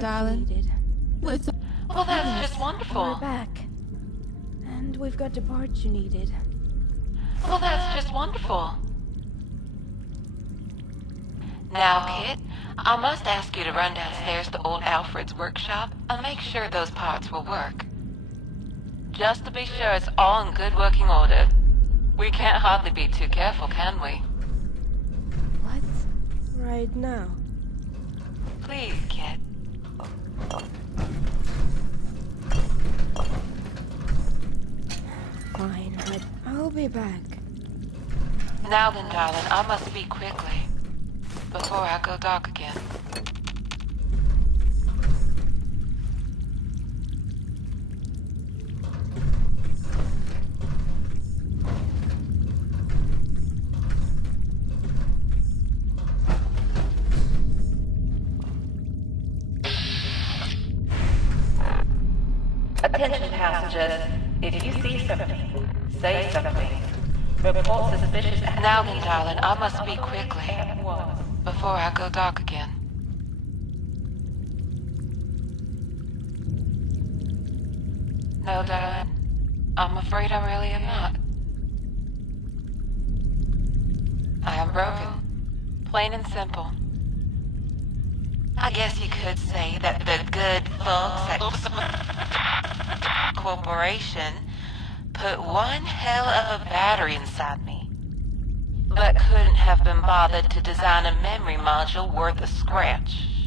darling. Needed. Listen. Well, that's just wonderful. We're back. And we've got the parts you needed. Well, that's just wonderful. Now, Kit, I must ask you to run downstairs to old Alfred's workshop and make sure those parts will work. Just to be sure it's all in good working order. We can't hardly be too careful, can we? What? Right now? Please, Kit. Fine, but I'll be back. Now then, darling, I must speak quickly before I go dark again. Attention passengers, if you see something, say something. Report suspicious activity. Now then, darling, I must speak quickly before I go dark again. No, darling, I'm afraid I really am not. I am broken, plain and simple. I guess you could say that the good folks at Corporation put one hell of a battery inside me, but couldn't have been bothered to design a memory module worth a scratch.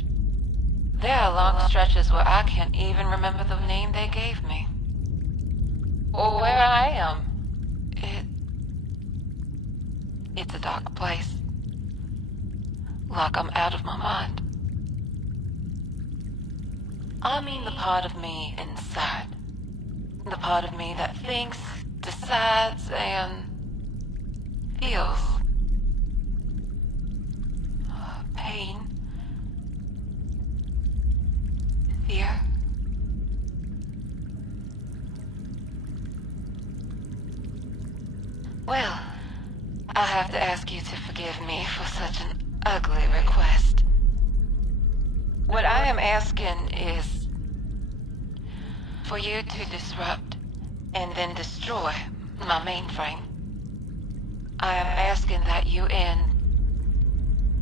There are long stretches where I can't even remember the name they gave me, or where I am. It's a dark place, like I'm out of my mind. I mean the part of me inside. The part of me that thinks, decides, and feels. Pain. Fear. Well, I'll have to ask you to forgive me for such an ugly request. What I am asking is for you to disrupt and then destroy my mainframe. I am asking that you end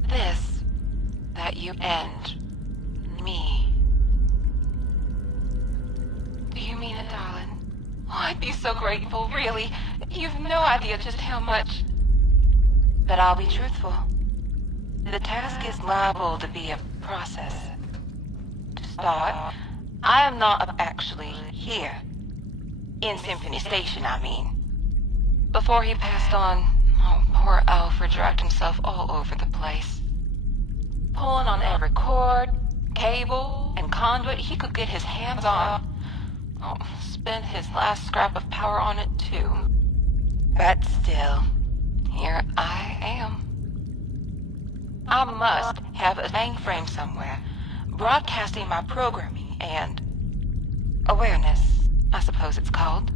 this, that you end me. Do you mean it, darling? Oh, I'd be so grateful, really. You've no idea just how much. But I'll be truthful. The task is liable to be a process. To start, I am not actually here. In Symphony Station, I mean. Before he passed on, poor Alfred dragged himself all over the place. Pulling on every cord, cable, and conduit he could get his hands on. Spent his last scrap of power on it, too. But still, here I am. I must have a mainframe somewhere, broadcasting my programming and awareness, I suppose it's called.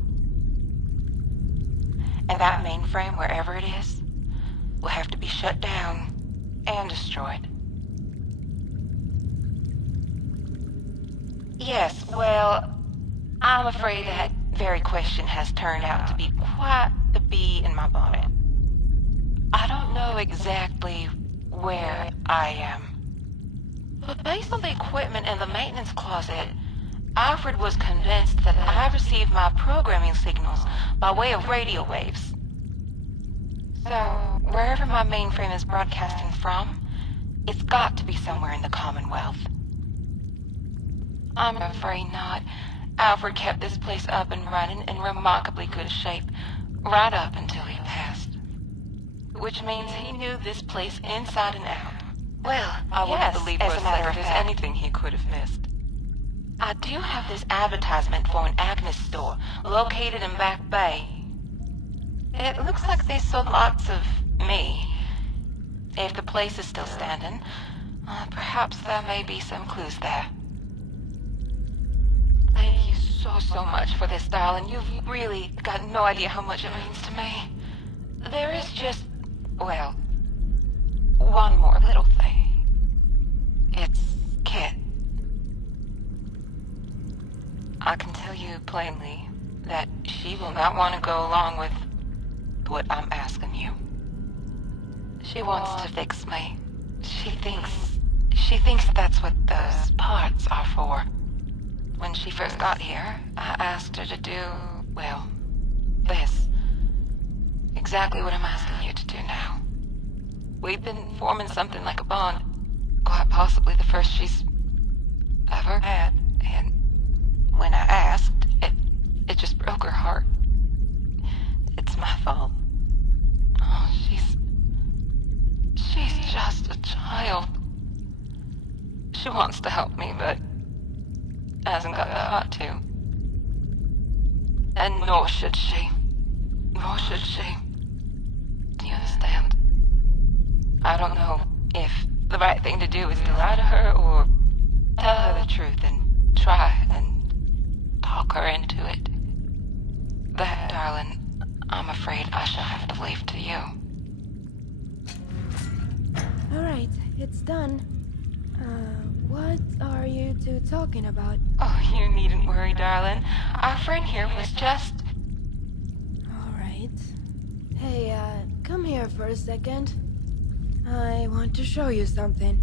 And that mainframe, wherever it is, will have to be shut down and destroyed. Yes, well, I'm afraid that very question has turned out to be quite the bee in my bonnet. I don't know exactly where I am. But based on the equipment in the maintenance closet, Alfred was convinced that I received my programming signals by way of radio waves. So, wherever my mainframe is broadcasting from, it's got to be somewhere in the Commonwealth. I'm afraid not. Alfred kept this place up and running in remarkably good shape, right up until he passed. Which means he knew this place inside and out. Well, I wouldn't believe for a second there's anything he could have missed. I do have this advertisement for an Agnes store located in Back Bay. It looks like they sold lots of me. If the place is still standing, perhaps there may be some clues there. Thank you so much for this, darling. You've really got no idea how much it means to me. There is just, well, one more little thing. It's Kit. I can tell you plainly that she will not want to go along with what I'm asking you. She wants to fix me. She thinks that's what those parts are for. When she first got here, I asked her to do, well, this. Exactly what I'm asking you to do now. We've been forming something like a bond. Quite possibly the first she's ever had. And when I asked, it just broke her heart. It's my fault. Oh, she's just a child. She wants to help me, but hasn't got the heart to. And nor should she. Nor should she. Do you understand? I don't know if the right thing to do is to lie to her or tell her the truth and try and talk her into it. That, darling, I'm afraid I shall have to leave to you. Alright, it's done. What are you two talking about? Oh, you needn't worry, darling. Our friend here was just... Alright. Hey, come here for a second. I want to show you something.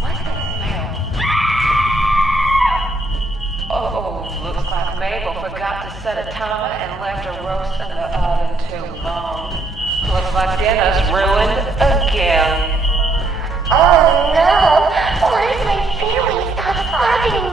What's that smell? Oh, looks like Mabel forgot to set a timer and left her roast in the oven too long. Looks like dinner's ruined again. Oh no! Why is my feelings not flooding